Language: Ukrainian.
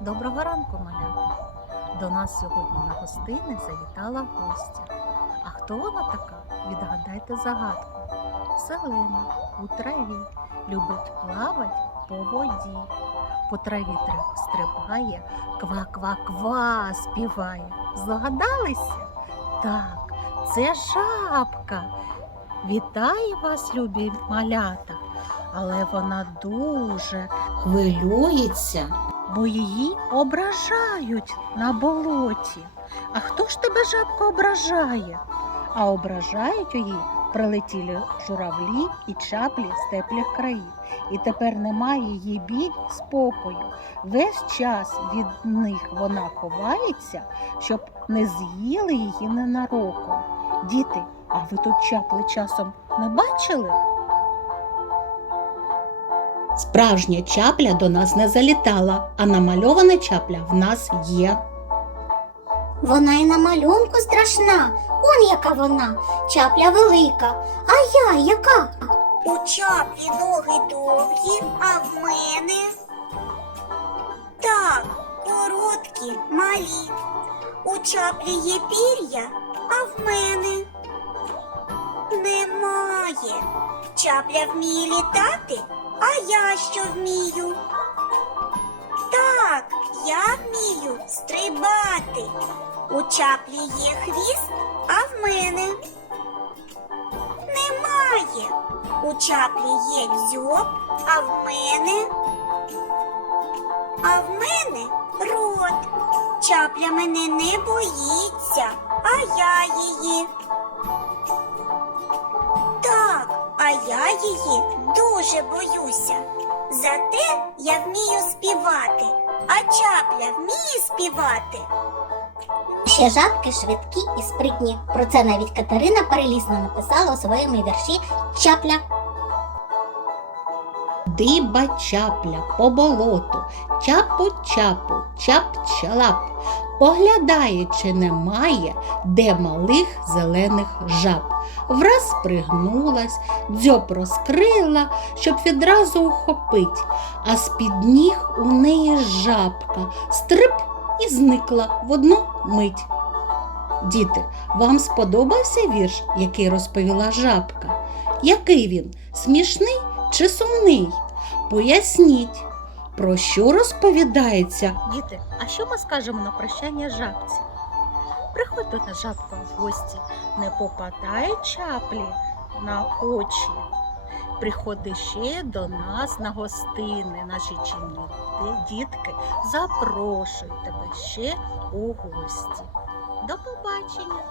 Доброго ранку, малята! До нас сьогодні на гостини завітала гостя. А хто вона така? Відгадайте загадку. Селена у траві, любить плавать по воді. По траві стрибає, ква-ква-ква співає. Здогадалися? Так, це жабка. Вітаю вас, любі малята, але вона дуже хвилюється, бо її ображають на болоті. А хто ж тебе жабка ображає? А ображають її прилетілі журавлі і чаплі з теплих країв. І тепер немає їй бід спокою. Весь час від них вона ховається, щоб не з'їли її ненароком. Діти, а ви тут чапли часом не бачили? Справжня чапля до нас не залітала, а намальована чапля в нас є. Вона й на малюнку страшна. Он яка вона, чапля велика. А я яка? У чаплі ноги довгі, а в мене так, короткі, малі. У чаплі є пір'я, а в мене немає. Чапля вміє літати, а я що вмію? Так, я вмію стрибати. У чаплі є хвіст, а в мене немає. У чаплі є дзьоб, а в мене. А в мене рот. Чапля мене не боїться, а я її. Її дуже боюся. Зате я вмію співати, а чапля вміє співати. Ще жабки швидкі і спритні. Про це навіть Катерина Перелісна написала у своєму вірші Чапля. Диба чапля по болоту, чапу-чапу, чап-чалап. Поглядає, чи немає де малих зелених жаб. Враз пригнулась, дзьоб розкрила, щоб відразу ухопить, а з-під ніг у неї жабка стрип і зникла в одну мить. Діти, вам сподобався вірш, який розповіла жабка? Який він? Смішний чи сумний? Поясніть, про що розповідається? Діти, а що ми скажемо на прощання жабці? Приходь до нас жабка в гості, не попадає чаплі на очі. Приходи ще до нас на гостини, наші чимні дітки запрошують тебе ще у гості. До побачення!